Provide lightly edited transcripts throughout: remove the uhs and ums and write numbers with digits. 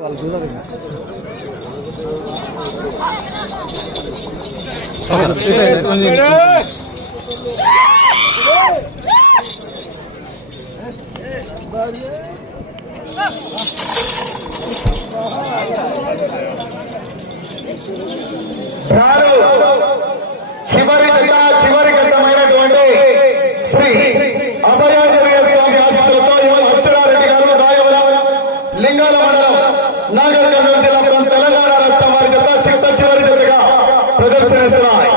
చివరి ఘట్టమైనటువంటి శ్రీ అభయాంజనేయ స్వామి ఆశీస్సులతో అక్షరారెడ్డి గారు రాయవరం లింగాల మండలం నాగర్ కర్నూలు జిల్లా తెలంగాణ రాష్ట్రం వారి జత చివరి జతగా ప్రదర్శనిస్తున్నాయి.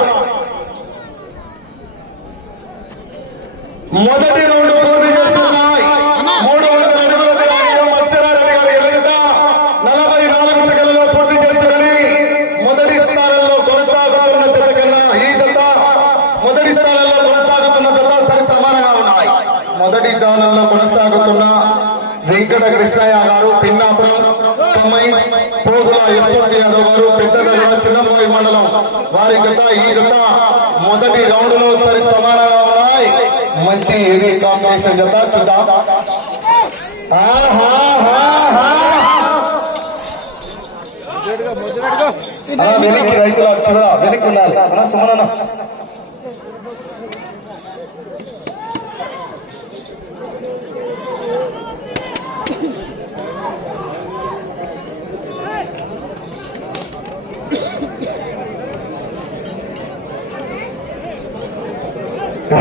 మొదటి రౌండ్ పూర్తి చేస్తున్నాయి. 300 అడుగుల దూరాన్ని అక్షరారెడ్డి గారు ఎదుట 44 సెకండ్లలో పూర్తి చేసుకుని మొదటి స్థానంలో కొనసాగుతున్న జత కన్నా ఈ జత మొదటి స్థానంలో కొనసాగుతున్న జత సరి సమానంగా ఉన్నాయి. మొదటి స్థానంలో కొనసాగుతున్న వెంకట కృష్ణయ్య గారు పిన్నాపురం కమైన్స్ పోగుల యశ్వంత్ యాదవ్ గారు పెద్దదగడ చిన్నమోయి మండలం వారి జత ఈ జత మొదటి రౌండ్ లో సరి సమానంగా ఉన్నాయి. మంచి హెవీ కాంబినేషన్ జత చూద్దాం. వెనక్కి రైతుల చివర వెనక్కి ఉండాలి మన సుమన.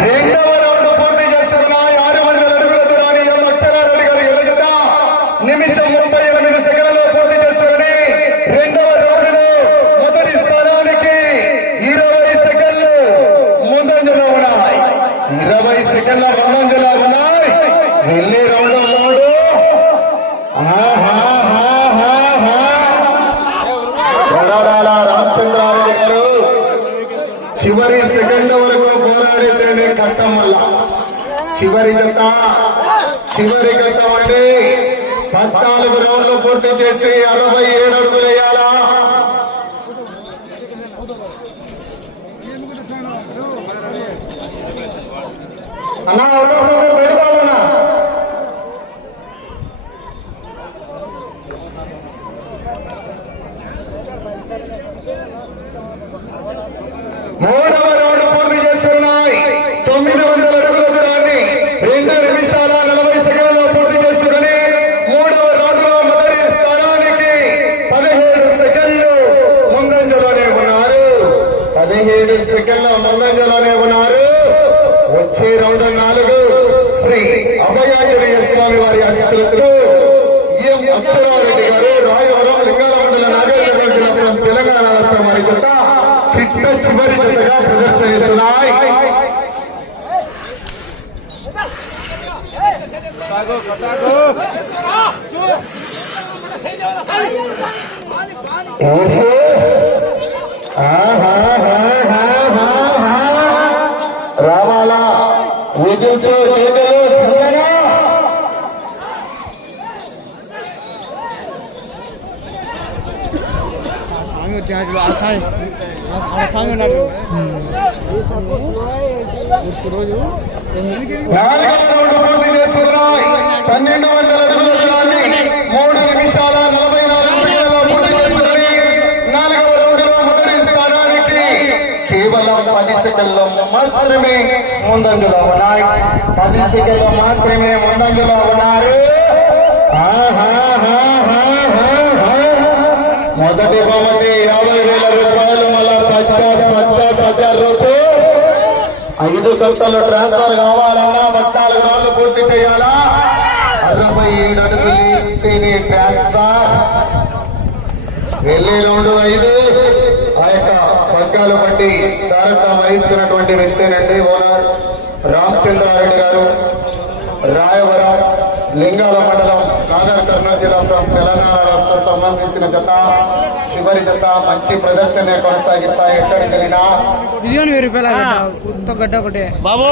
రెండవ రౌండ్ పూర్తి చేసుకున్నాయి. 600 అడుగుల దూరాన్ని అక్షరారెడ్డి గారు ఎల్లజత నిమిషం 38 సెకండ్లలో పూర్తి చేసుకుని రెండవ రౌండ్ లో మొదటి స్థానానికి 20 సెకండ్లు ముందంజలో ఉన్నాయి. 20 సెకండ్ల ముందంజలో ఉన్నాయి. వెళ్ళే రౌండ్ లో 3 కొడాల రామచంద్రారెడ్డి గారు చివరి సెకండ్ వరకు పోరాడితేనే కట్టం వల్ల చివరి ఘట్టం అండి. 14 రౌండ్లు పూర్తి చేసి 67 అడుగులు వేయాలా. అన్నా అవకాశం పెట్టుకోవాలన్నా. మూడవ రౌండ్ పూర్తి చేస్తున్నాయి. 900 అడుగుల దూరాన్ని 2 నిమిషాల 40 సెకండ్లలో పూర్తి చేసుకుని మూడవ రౌండ్ లో మొదటి స్థానానికి 17 సెకండ్లు ముందంజలోనే ఉన్నారు. 17 సెకండ్ల ముందంజలోనే ఉన్నారు. వచ్చే రౌండ్ 4 శ్రీ అభయాంజనేయ స్వామి వారి ఆశీస్సులతో ఎం అక్షరారెడ్డి గారు రాయవరం లింగాల మండల నాగర్ జిల్లా తెలంగాణ రాష్ట్రం వారి జత చివరి జతగా ప్రదర్శనిస్తున్నాయి. రావాలా విజిల్స్ కేకలు స్పందన. నాలుగవ రౌండ్ పూర్తి చేస్తున్నాయి. 1200 అడుగుల దూరాన్ని 3 నిమిషాల 44 సెకండ్లలో పూర్తి చేసుకుని 4వ రౌండ్ లో మొదటి స్థానానికి కేవలం 10 సెకండ్లు మాత్రమే ముందంజలో ఉన్నాయి. 10 సెకండ్లు మాత్రమే ముందంజలో ఉన్నారు. మొదటి బహుమతి 50,000 రూపాయలు. మళ్ళా 50,000 రూపాయలు. 5 గంటలు ట్రాన్స్ఫర్ కావాలన్నా 14 రౌండ్లు పూర్తి చేయాలా. 67 అడుగులు ఇస్తేనే ట్రాన్స్ఫర్. వెళ్ళే రౌండ్ 5. ఆ యొక్క పగ్గాలు బట్టి సారథ్యం వహిస్తున్నటువంటి వ్యక్తేనండి ఓనర్ రామచంద్రారెడ్డి గారు రాయవరం లింగాల మండలం నాగర్ కర్నూలు జిల్లా తెలంగాణ రాష్ట్రం సంబంధించిన జత చివరి జత మంచి ప్రదర్శన కొనసాగిస్తాయి. ఎక్కడికి వెళ్ళినా బాబు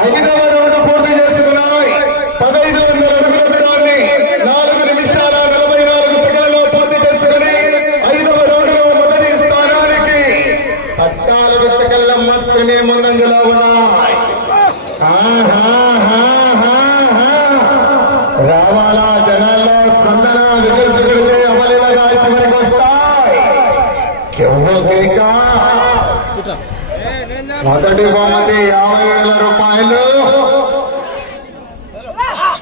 5వ రౌండ్ పూర్తి చేసుకున్నాయి. 1500 అడుగుల దూరాన్ని 4 నిమిషాల 44 సెకండ్లలో పూర్తి చేసుకుని 5వ రౌండ్ లో మొదటి స్థానానికి 14 సెకండ్ల మాత్రమే ముందంజలో ఉన్నాయి. మొదటి బహుమతి 50,000 రూపాయలు.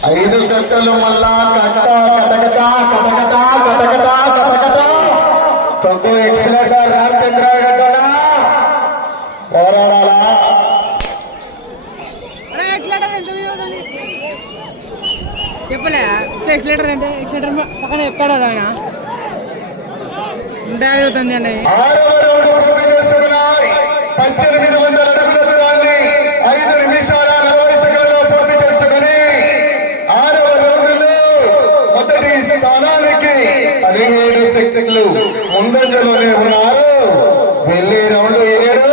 5 కట్టలు మళ్ళా కటకట తక్కువ ఎక్సలెంటర్ రామచంద్ర గడ్డలా పోరాడాలా. చెప్పలే ఎక్సలేటర్ అంటే ఎక్సలేటర్ పక్కన ఎక్కడ ఆయన అవుతుంది అండి. 1800 అడుగుల దూరాన్ని 5 నిమిషాల 40 సెకండ్లలో పూర్తి చేసుకుని 6వ రౌండ్లో మొదటి స్థానానికి 17 సెకండ్లు ముందంజలోనే ఉన్నారు. వెళ్ళే రౌండ్ 7.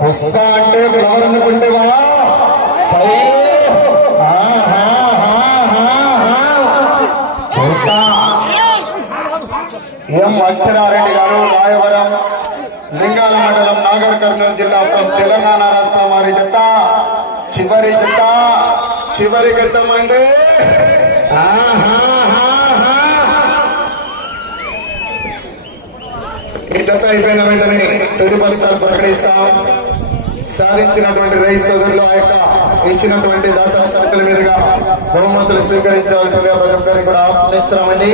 పుష్ప అంటే ఫ్లవర్ అనుకుంటేవా ఎం అక్షరారెడ్డి గారు రాయవరం లింగాల మండలం నాగర్ కర్నూలు జిల్లా తెలంగాణ రాష్ట్రం వారి జత చివరి ఘట్టం అండి. ఈ జత అయిపోయిన వెంటనే తుది ఫలితాలు ప్రకటిస్తాం. సాధించినటువంటి రైతు సోదరులు ఆ యొక్క ఇచ్చినటువంటి దాతల కడకల మీదుగా బహుమతులు స్వీకరించవలసిందిగా ప్రతి ఒక్కరికి కూడా ఆహ్వానిస్తున్నామండి.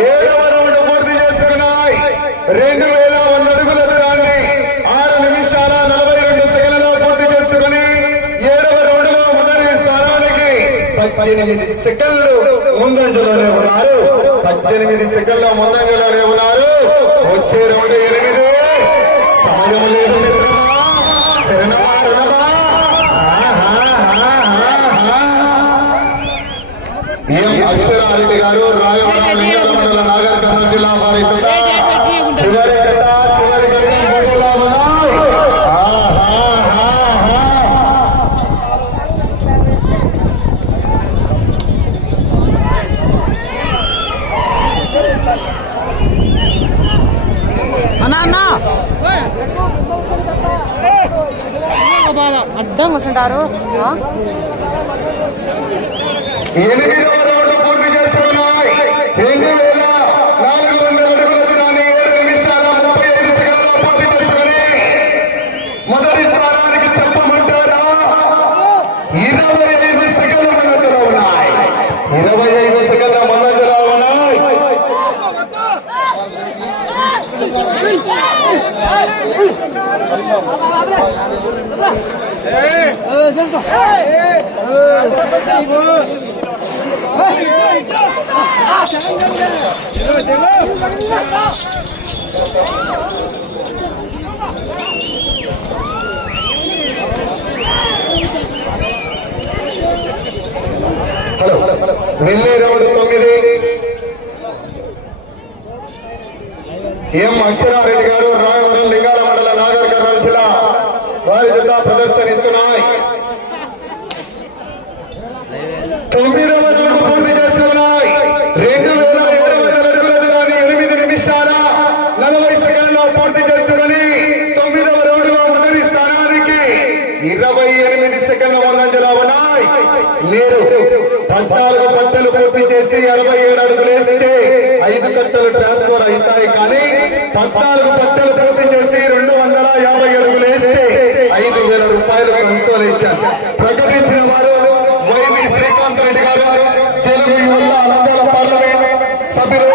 ఏడవ రౌండ్ పూర్తి చేసుకున్నాయి. 2100 అడుగుల దూరాన్ని 6 నిమిషాల 42 సెకండ్లలో పూర్తి చేసుకుని 7వ రౌండ్ లో మొదటి స్థానానికి 18 సెకండ్లు ముందంజలోనే ఉన్నారు. 18 సెకండ్ల ముందంజలోనే ఉన్నారు. వచ్చే రౌండ్ 8. సమయం లేదు ఎం అక్షరారెడ్డి గారు రాయవరం లింగాల మండల నాగర్ కర్నూలు జిల్లా వారి చివరి జత చివరి గంటలో ఉన్నాయి. అన్నా అడ్డం వస్తుంటారు. 8వ రౌండ్ పూర్తి చేసుకున్నాయి. 2400 అడుగుల దూరాన్ని 7 నిమిషాల 35 సెకండ్లలో పూర్తి చేసుకుని మొదటి స్థానానికి చెప్పమంటారా 25 సెకండ్ల ముందంజలో ఉన్నాయి. 25 సెకండ్ల ముందంజలో ఉన్నాయి. హలో వెళ్ళే రౌండ్ 9. ఎం అక్షరారెడ్డి గారు రాయవరం లింగాల మండల నాగర్ కర్నూలు జిల్లా వారి జత ప్రదర్శనిస్తున్నాయి. 9వ రౌండ్ పూర్తి చేసుకున్నాయి. 2700 అడుగుల దూరాన్ని 8 నిమిషాల 40 సెకండ్లలో పూర్తి చేసుకుని 9వ రౌండ్ లో మొదటి స్థానానికి 28 సెకండ్ల ముందంజలో ఉన్నాయి. మీరు 14 పట్టలు పూర్తి చేసి 67 అడుగులు వేస్తే 5 కట్టలు ట్రాన్స్ఫర్ అవుతాయి. కానీ 14 పట్టలు పూర్తి చేసి 250 అడుగులు వేస్తే 5,000 రూపాయలు కన్సోలేషన్. ప్రకటించిన వారు వైవి శ్రీకాంత్ రెడ్డి గారు, తెలుగు యువత నంద్యాల పార్లమెంట్ సభ్యులు,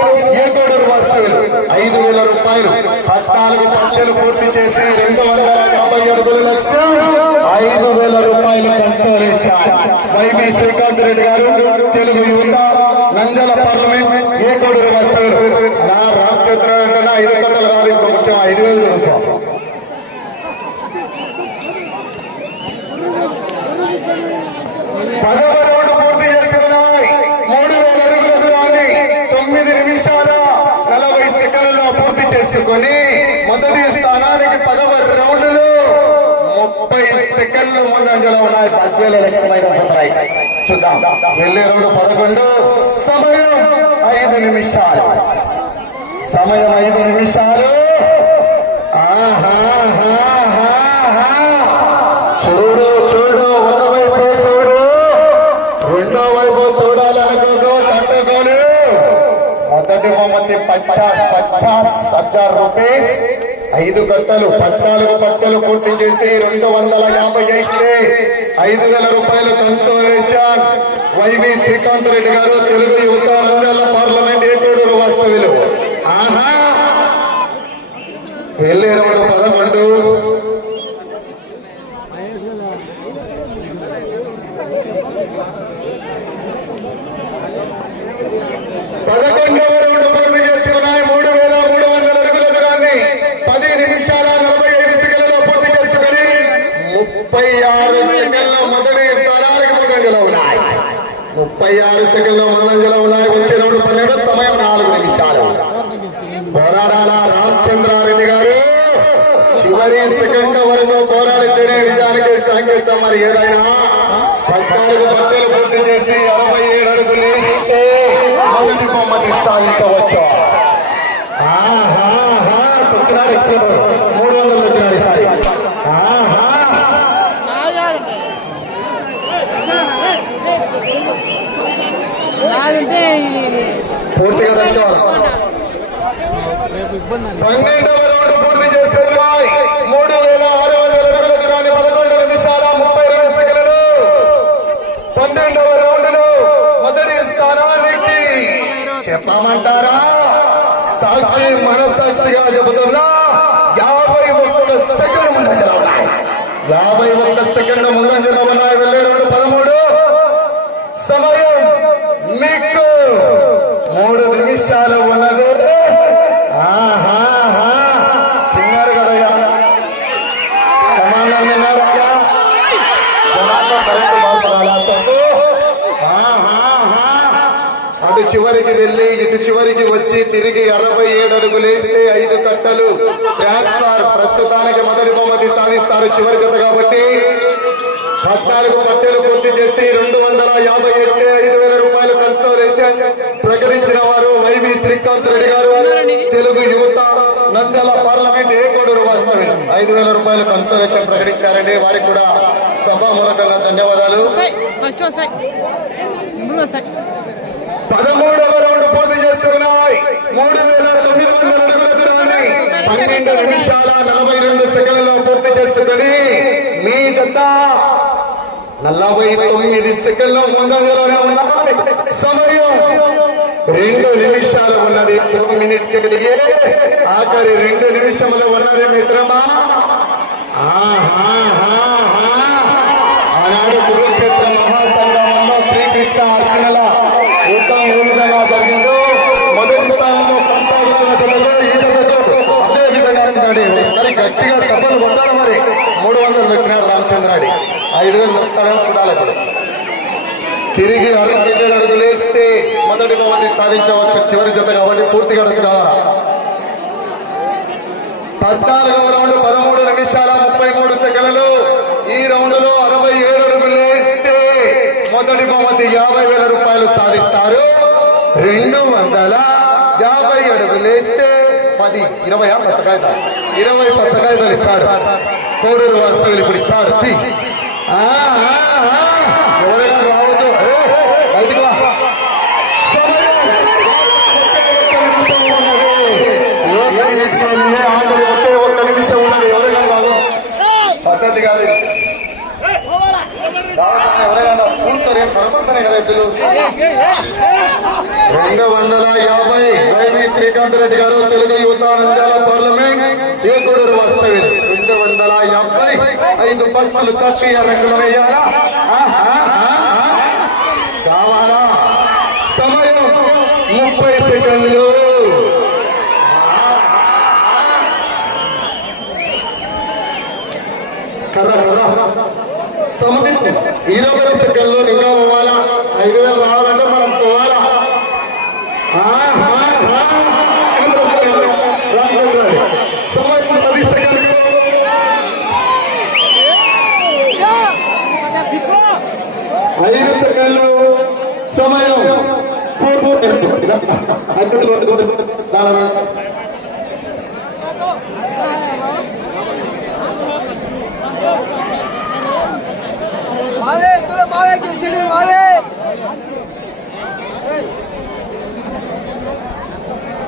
ఏకోడూరు వాస్తవ్యులు. 5,000 రూపాయలు. 14 పట్టలు పూర్తి చేసి 250 అడుగులు లక్ష్యం. 5,000 రూపాయలు కన్సోలేషన్. వైవి శ్రీకాంత్ రెడ్డి గారు, తెలుగు యువత నంద్యాల పార్లమెంట్, ఏకోడూరు వాస్తవ్యులు. నా రామచంద్ర అంటే 5 గంటలు కాదు, ఇప్పుడు ముఖ్యం 5,000 రూపాయలు. 10వ రౌండ్ పూర్తి చేసుకున్నాయి. 3,000 అడుగుల దూరాన్ని 9 నిమిషాల 40 సెకండ్లలో పూర్తి చేసుకుని మొదటి స్థానానికి 10వ రౌండ్ లో 30 సెకండ్లు ముందంజలో ఉన్నాయి. 10,000 లక్షమైన పోతాయి. చూద్దాం. వెళ్ళే రౌండ్ 11. సమయం 5 నిమిషాలు. సమయం 5 నిమిషాలు. చూడు చూడు, ఒకవైపు చూడు, రెండో వైపు చూడాలనుకోదు, తట్టుకోలేదు. 50,000 రూపీస్. 5 గంటలు 14 పట్టలు పూర్తి చేసి 250 అయితే 5,000 రూపాయలు కన్సోలేషన్. వైవి శ్రీకాంత్ రెడ్డి గారు, తెలుగు యువత నంద్యాల పార్లమెంట్ ఏటూరు వాస్తవ్యులు. ఆహా, వెళ్ళే రౌండ్ 11. 11వ రౌండ్ పూర్తి చేసుకున్నాయి. 3,300 అడుగుల దూరాన్ని 10 నిమిషాల 45 సెకండ్లలో పూర్తి చేసుకుని 36 సెకండ్ల మొదటి స్థానానికి ముందంజలో ఉన్నాయి. 36 సెకండ్ల ముందంజలో ఉన్నాయి. వచ్చే రౌండ్ 12, సమయం 4 నిమిషాలు. పోరాడాల రామచంద్రారెడ్డి గారు. చివరి సెకండ్ వరకు పోరాడితేనే విజయానికి సంకేతం. మరి ఏదైనా 14 పట్టలు పూర్తి చేసి 67 అడుగులు వేస్తే మొదటి బహుమతి సాధించవచ్చు. 300 వచ్చినాడు ఈసారి. పూర్తిగా దర్శనం. 12వ రౌండ్ పూర్తి చేస్తున్నాయి. 3,600 అడుగుల దూరాన్ని 11 నిమిషాల 32 సెకండ్లు. 12వ రౌండ్ లో మొదటి స్థానానికి చెప్పమంటారా? సాక్షి మనసాక్షిగా చెబుతున్నా 51 సెకండ్ ముందంజలో ఉన్నాయి. 51 సెకండ్ ముందంజలో ఉన్నాయి. వెళ్ళే రౌండ్ 13. సమయం మీకు 3 నిమిషాలు ఉన్నది. చిన్నారు కదయ్యా, సమానం విన్నారయ్యా. జనాభా కరెంటు బాగా. అటు చివరికి వెళ్ళి ఇటు చివరికి వచ్చి తిరిగి 67 అడుగులు వేస్తే 5 కట్టలు ట్రాన్స్ఫర్. ప్రస్తుతానికి మొదటి బహుమతి సాధిస్తారు చివరి జత కాబట్టి. 14 పట్టెలు పూర్తి చేసి 250 వేస్తే 5,000 రూపాయలు కన్సోలేషన్. ప్రకటించిన వారు వైవి శ్రీకాంత్ రెడ్డి గారు, తెలుగు యువత నంద్యాల పార్లమెంట్ ఏటూరు వాస్తవ్యులు. 5,000 రూపాయలు కన్సోలేషన్ ప్రకటించారండి. వారికి కూడా సభామూలకంగా ధన్యవాదాలు. 13వ రౌండ్ పూర్తి చేసుకున్నాయి. 3,900 అడుగుల దూరాన్ని 12 నిమిషాల 42 సెకండ్లలో పూర్తి చేసుకుని మీ జత 49 సెకండ్ల ముందంజలోనే ఉన్నాయి. సమయం 2 నిమిషాలు ఉన్నది. 1 మినిట్ తిరిగి ఆఖరి 2 నిమిషములు ఉన్నది మిత్రమా. ఆనాడు కురుక్షేత్ర మహాసంగ్రామంలో శ్రీకృష్ణ అర్జునుల యుద్ధం ఏ విధంగా జరిగిందో మొదటి స్థానంలో కొనసాగుతున్న జతలో ఈ జతతో అదే విధంగా ఉంటాడు. ఒకసారి గట్టిగా చప్పలు కొట్టాలి. మరి 300 దొరికినాడు రామచంద్రాడి. 5,000 దొరుకుతాడేమో చూడాలి. ఇప్పుడు తిరిగి 67 అడుగులు వేస్తే మొదటి బహుమతి సాధించవచ్చు చివరి జత కాబట్టి పూర్తిగా అడుగు కావాలా. 14వ రౌండ్ 13 నిమిషాల 33 సెకండ్లు. ఈ రౌండ్ లో 67 అడుగులు వేస్తే మొదటి బహుమతి 50,000 రూపాయలు సాధిస్తారు. 250 అడుగులు వేస్తే 10, 20 పచ్చకాయతాలు 20 పచ్చకాయతాలు ఇచ్చాడు కోడూరు వాస్తవ్యులు. ఇప్పుడు ఇచ్చాడు. ఎవరైనా రావద్దు, బయటికి వా. ఒక్క నిమిషం ఉన్నది. ఎవరైనా రావు, పద్ధతి కాదు. ఎవరైనా కూర్చొని ఏం కనపడతానే కదా ఇద్దరు. 250 వైవి శ్రీకాంత్ రెడ్డి గారు, తెలుగు యువత నంద్యాల పార్లమెంట్ ఏటూరు వాస్తవ్యులు. 250 5 పక్షులు కట్టి రంగులు వేయాలా కావాలా. సమయం 30 సెకండ్లు. సమయం 20 సెకండ్లు. ఇంకా పోవాలా. 5,000 రావాలంటే మనం పోవాలా. సమయం 10 సెకండ్లు. 5 సెకండ్లు. సమయం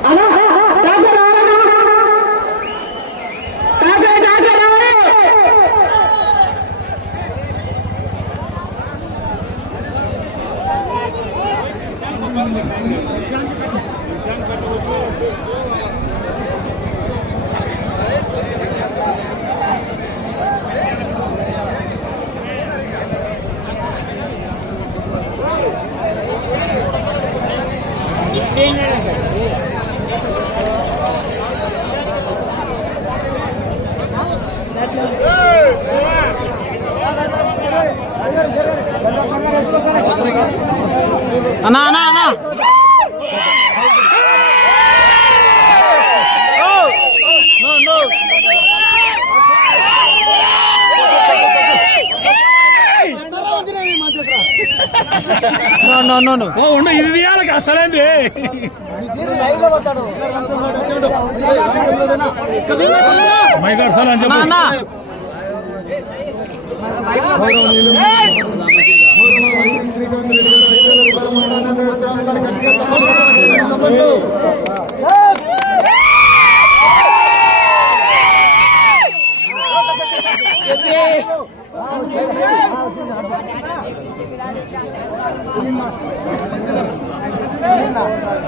అలా అన్నా అన్నా అన్నా ఉండు ఇది తీయాలి అసలేంది మైగాడ్ సార్ అని చెప్పు